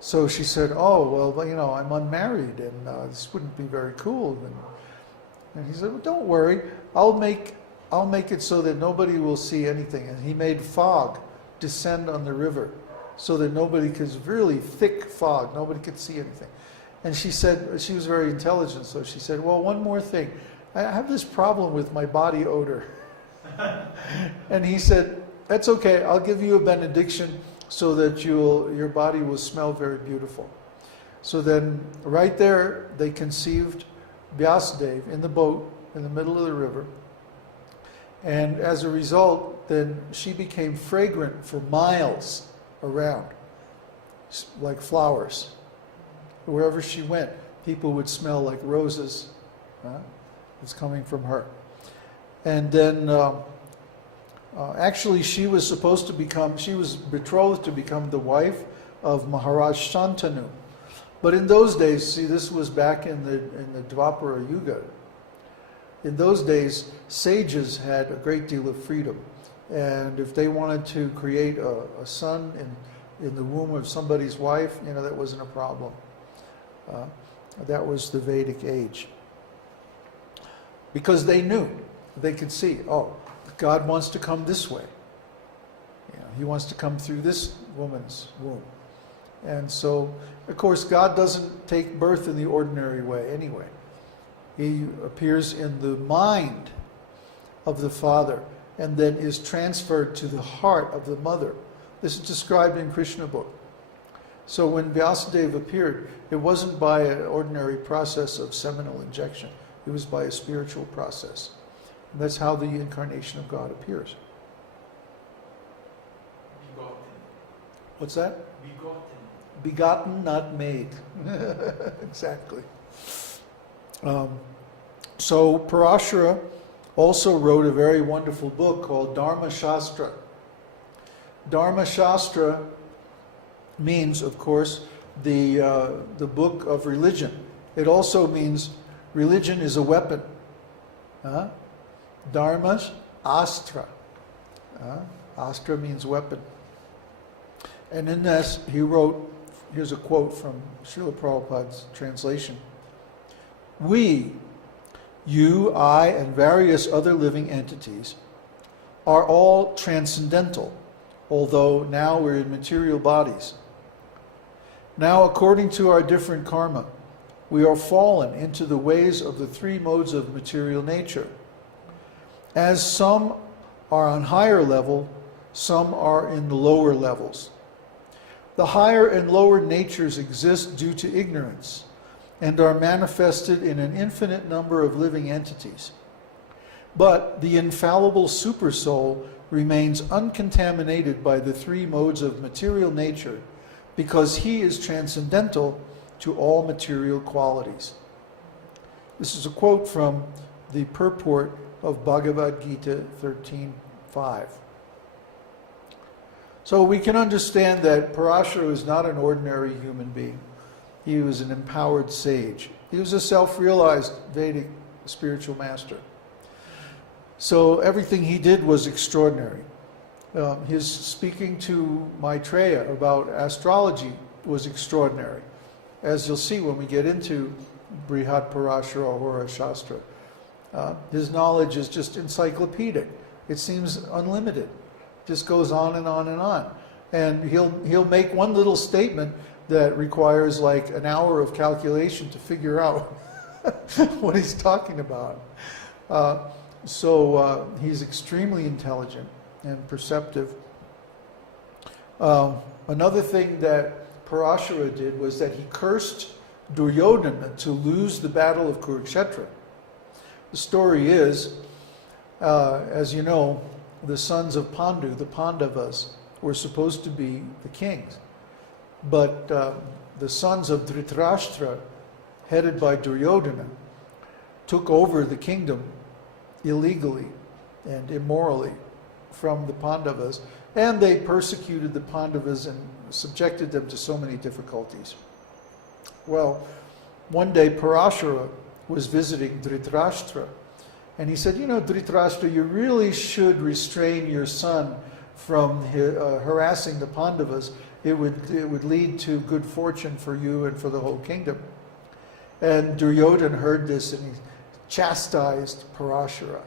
So she said, oh, well, I'm unmarried, and this wouldn't be very cool. And he said, well, don't worry, I'll make it so that nobody will see anything. And he made fog descend on the river so that nobody could, really thick fog, nobody could see anything. And she said, she was very intelligent, so she said, well, one more thing. I have this problem with my body odor. And he said, that's okay, I'll give you a benediction so that your body will smell very beautiful. So then, right there, they conceived Vyasadeva in the boat in the middle of the river. And as a result, then she became fragrant for miles around, like flowers. Wherever she went, people would smell like roses. It's coming from her. And then, actually, she was betrothed to become the wife of Maharaj Shantanu. But in those days, see, this was back in the Dvapara Yuga. In those days, sages had a great deal of freedom. And if they wanted to create a son in the womb of somebody's wife, that wasn't a problem. That was the Vedic age. Because they knew, they could see, God wants to come this way. He wants to come through this woman's womb. And so, of course, God doesn't take birth in the ordinary way anyway. He appears in the mind of the father and then is transferred to the heart of the mother. This is described in Krishna book. So when Vyasadeva appeared, it wasn't by an ordinary process of seminal injection. It was by a spiritual process. And that's how the incarnation of God appears. Begotten. What's that? Begotten. Begotten, not made. Exactly. So Parāṣara also wrote a very wonderful book called Śāstra. Śāstra means, of course, the book of religion. It also means religion is a weapon. Dharma's astra. Astra means weapon. And in this, he wrote, here's a quote from Srila Prabhupada's translation. We, you, I, and various other living entities are all transcendental, although now we're in material bodies. Now, according to our different karma, we are fallen into the ways of the three modes of material nature. As some are on higher level, some are in the lower levels. The higher and lower natures exist due to ignorance and are manifested in an infinite number of living entities. But the infallible Supersoul remains uncontaminated by the three modes of material nature because he is transcendental to all material qualities. This is a quote from the purport of Bhagavad Gita 13:5. So we can understand that Parāṣara is not an ordinary human being. He was an empowered sage. He was a self-realized Vedic spiritual master. So everything he did was extraordinary. His speaking to Maitreya about astrology was extraordinary, as you'll see when we get into Bṛhat, Parāṣara, Horā, Śāstra. His knowledge is just encyclopedic. It seems unlimited. Just goes on and on and on. And he'll make one little statement that requires like an hour of calculation to figure out what he's talking about. So he's extremely intelligent and perceptive. Another thing that Parāṣara did was that he cursed Duryodhana to lose the battle of Kurukshetra. The story is, as you know, the sons of Pandu, the Pandavas, were supposed to be the kings. But the sons of Dhritarashtra, headed by Duryodhana, took over the kingdom illegally and immorally from the Pandavas, and they persecuted the Pandavas and subjected them to so many difficulties. Well, one day Parāṣara was visiting Dhritarashtra, and he said, Dhritarashtra, you really should restrain your son from harassing the Pandavas. it would lead to good fortune for you and for the whole kingdom. And Duryodhana heard this and he chastised Parāṣara,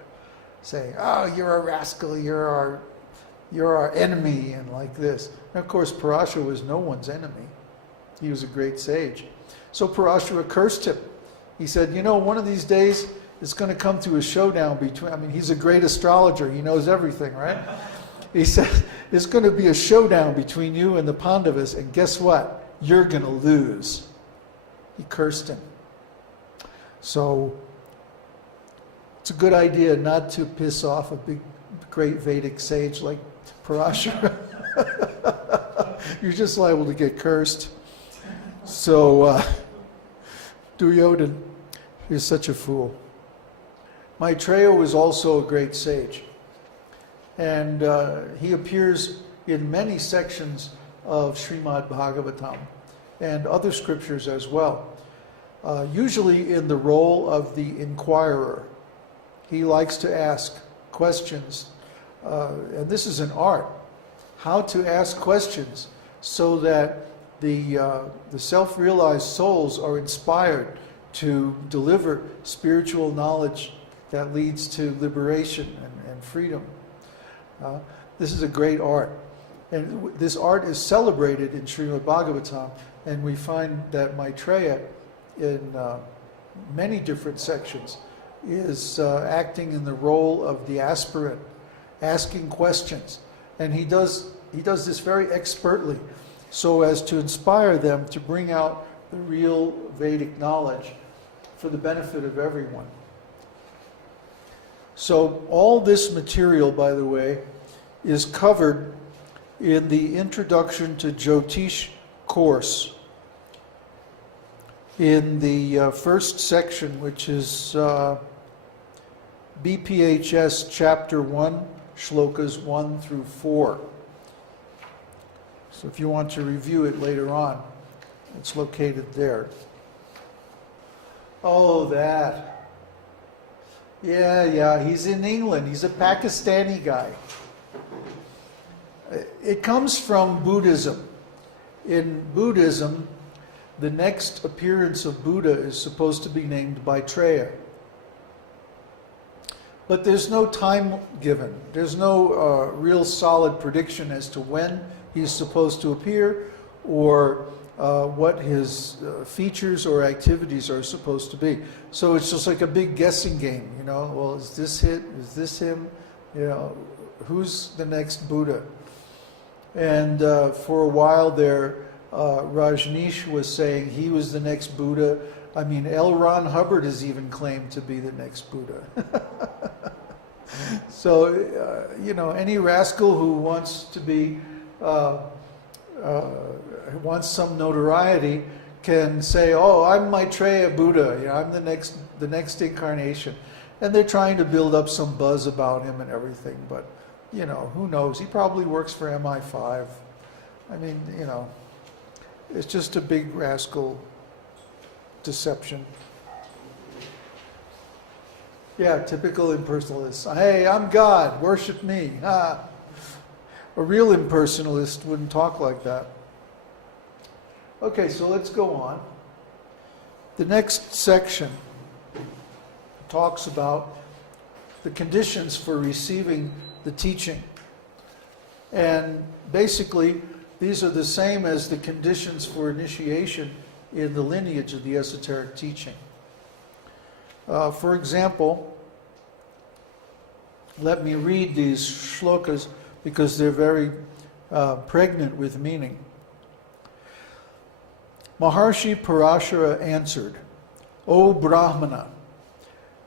saying, "Oh, you're a rascal, you're our enemy," and like this. And of course, Parāṣara was no one's enemy. He was a great sage. So Parāṣara cursed him. He said, "You know, one of these days it's going to come to a showdown between," I mean, he's a great astrologer, he knows everything, right? He said, "It's going to be a showdown between you and the Pandavas, and guess what? You're going to lose." He cursed him. So it's a good idea not to piss off a great Vedic sage like Parāṣara. You're just liable to get cursed. So Duryodhana is such a fool. Maitreya was also a great sage. And he appears in many sections of Srimad Bhagavatam and other scriptures as well. Usually in the role of the inquirer. He likes to ask questions. And this is an art. How to ask questions so that the self-realized souls are inspired to deliver spiritual knowledge that leads to liberation and freedom. This is a great art. And this art is celebrated in Srimad Bhagavatam, and we find that Maitreya, in many different sections, is acting in the role of the aspirant, asking questions. And he does this very expertly, so as to inspire them to bring out the real Vedic knowledge for the benefit of everyone. So all this material, by the way, is covered in the Introduction to Jyotish course in the first section, which is BPHS Chapter 1, Shlokas 1 through 4. So if you want to review it later on, it's located there. Oh, that. Yeah, he's in England. He's a Pakistani guy. It comes from Buddhism. In Buddhism, the next appearance of Buddha is supposed to be named Maitreya. But there's no time given. There's no real solid prediction as to when he's supposed to appear or what his features or activities are supposed to be. So it's just like a big guessing game, you know. Well, is this it? Is this him? You know, who's the next Buddha? And for a while there, Rajneesh was saying he was the next Buddha. I mean, L. Ron Hubbard has even claimed to be the next Buddha. So, you know, any rascal who wants to be, wants some notoriety can say, "Oh, I'm Maitreya Buddha. You know, I'm the next incarnation," and they're trying to build up some buzz about him and everything. But you know, who knows? He probably works for MI5. I mean, you know, it's just a big rascal deception. Yeah, typical impersonalist. Hey, I'm God, worship me. A real impersonalist wouldn't talk like that. Okay, so let's go on. The next section talks about the conditions for receiving the teaching. And basically, these are the same as the conditions for initiation in the lineage of the esoteric teaching. For example, let me read these shlokas because they're very pregnant with meaning. Maharshi Parāṣara answered, "O Brahmana,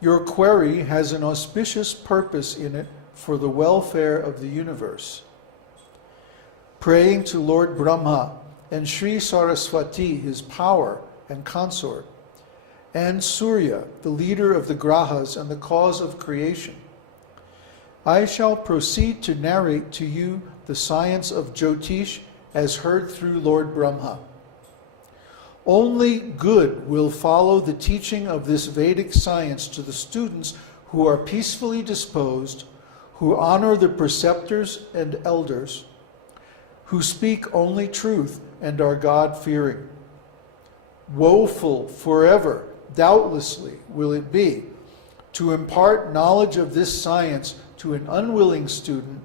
your query has an auspicious purpose in it for the welfare of the universe. Praying to Lord Brahma and Sri Saraswati, his power and consort, and Surya, the leader of the grahas and the cause of creation, I shall proceed to narrate to you the science of Jyotish as heard through Lord Brahma. Only good will follow the teaching of this Vedic science to the students who are peacefully disposed, who honor the preceptors and elders, who speak only truth and are God-fearing. Woeful forever, doubtlessly, will it be to impart knowledge of this science to an unwilling student,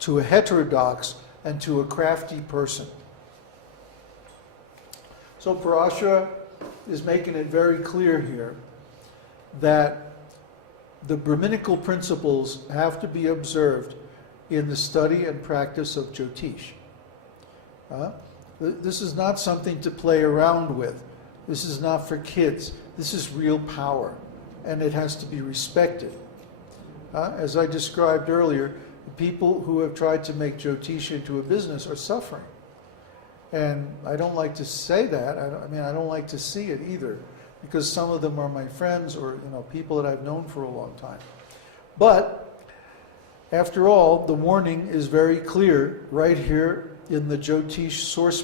to a heterodox, and to a crafty person. So Parāṣara is making it very clear here that the Brahminical principles have to be observed in the study and practice of Jyotish. This is not something to play around with. This is not for kids. This is real power, and it has to be respected. As I described earlier, the people who have tried to make Jyotish into a business are suffering. And I don't like to say that. I don't like to see it either, because some of them are my friends or people that I've known for a long time. But after all, the warning is very clear right here in the Jyotish source